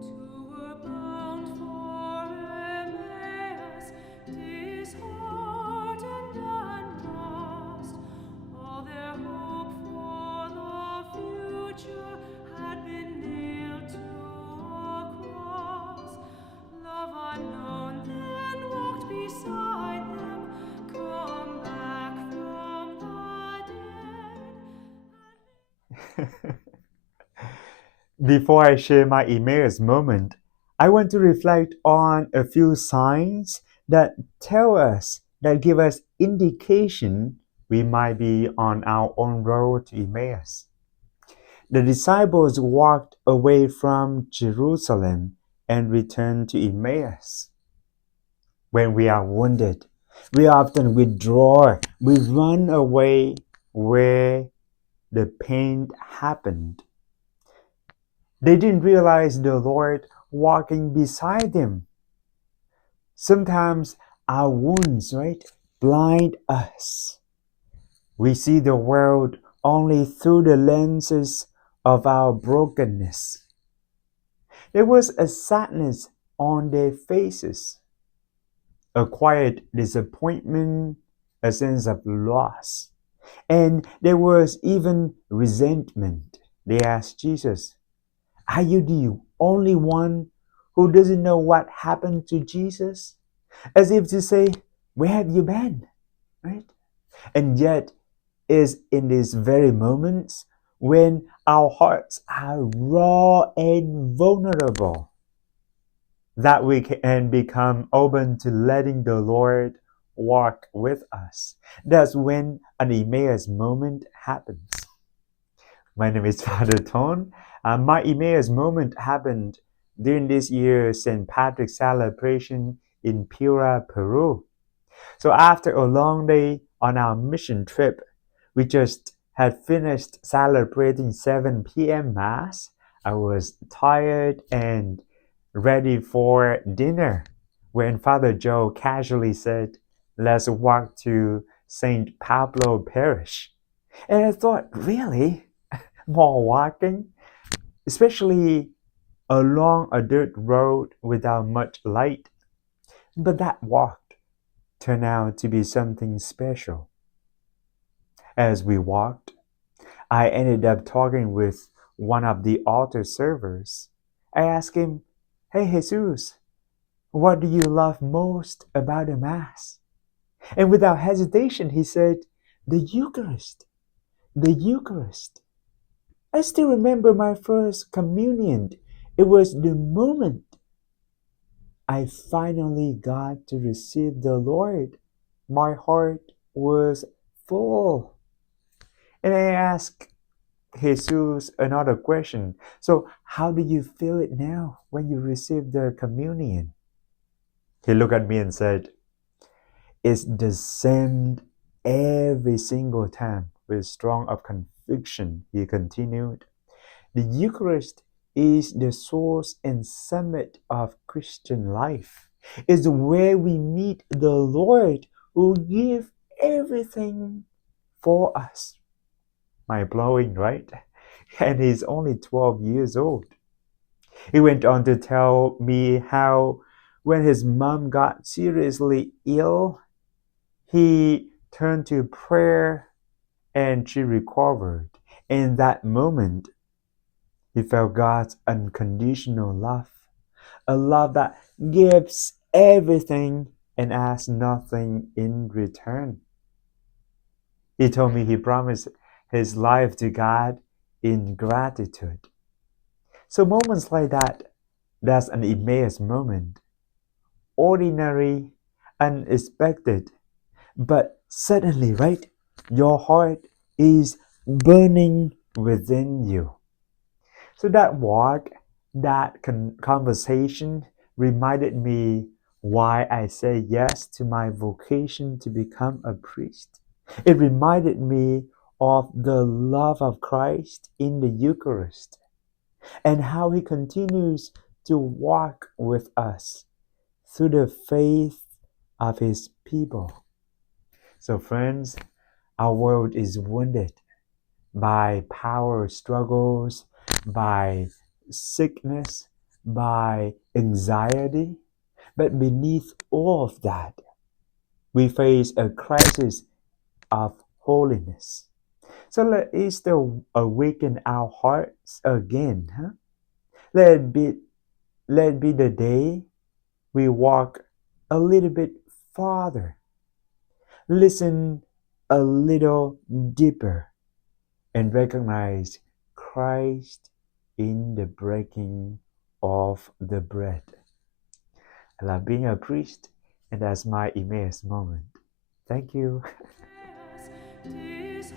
Two were bound for Emmaus, disheartened and lost. All their hope for the future had been nailed to a cross. Love unknown then walked beside them, come back from the dead. Before I share my Emmaus moment, I want to reflect on a few signs that give us indication we might be on our own road to Emmaus. The disciples walked away from Jerusalem and returned to Emmaus. When we are wounded, we often withdraw, we run away where the pain happened. They didn't realize the Lord walking beside them. Sometimes our wounds, right, blind us. We see the world only through the lenses of our brokenness. There was a sadness on their faces, a quiet disappointment, a sense of loss. And there was even resentment. They asked Jesus, "Are you the only one who doesn't know what happened to Jesus?" As if to say, "Where have you been?" Right? And yet, it's in these very moments when our hearts are raw and vulnerable that we can become open to letting the Lord walk with us. That's when an Emmaus moment happens. My name is Father Ton. My Emmaus moment happened during this year's St. Patrick's celebration in Piura, Peru. So after a long day on our mission trip, we just had finished celebrating 7 p.m. Mass. I was tired and ready for dinner when Father Joe casually said, "Let's walk to St. Pablo Parish." And I thought, really? More walking? Especially along a dirt road without much light. But that walk turned out to be something special. As we walked, I ended up talking with one of the altar servers. I asked him, "Hey Jesus, what do you love most about the Mass?" And without hesitation, he said, "The Eucharist. The Eucharist." I still remember my first communion. It was the moment I finally got to receive the Lord. My heart was full. And I asked Jesus another question. So, how do you feel it now when you receive the communion? He looked at me and said, "It's the same every single time," with strong of conviction. He continued, "The Eucharist is the source and summit of Christian life. It's where we meet the Lord who gives everything for us." Mind blowing, right? And he's only 12 years old. He went on to tell me how when his mom got seriously ill, he turned to prayer and she recovered. In that moment, he felt God's unconditional love, a love that gives everything and asks nothing in return. He told me he promised his life to God in gratitude. So moments like that, that's an Emmaus moment. Ordinary, unexpected, but suddenly, right, your heart is burning within you. So that walk, that conversation reminded me why I say yes to my vocation to become a priest. It reminded me of the love of Christ in the Eucharist and how he continues to walk with us through the faith of his people. So, friends, our world is wounded by power struggles, by sickness, by anxiety. But beneath all of that, we face a crisis of holiness. So let Easter awaken our hearts again. Huh? Let it be, let it be the day we walk a little bit farther, listen a little deeper, and recognize Christ in the breaking of the bread. I love being a priest, and that's my Emmaus moment. Thank you. Deus,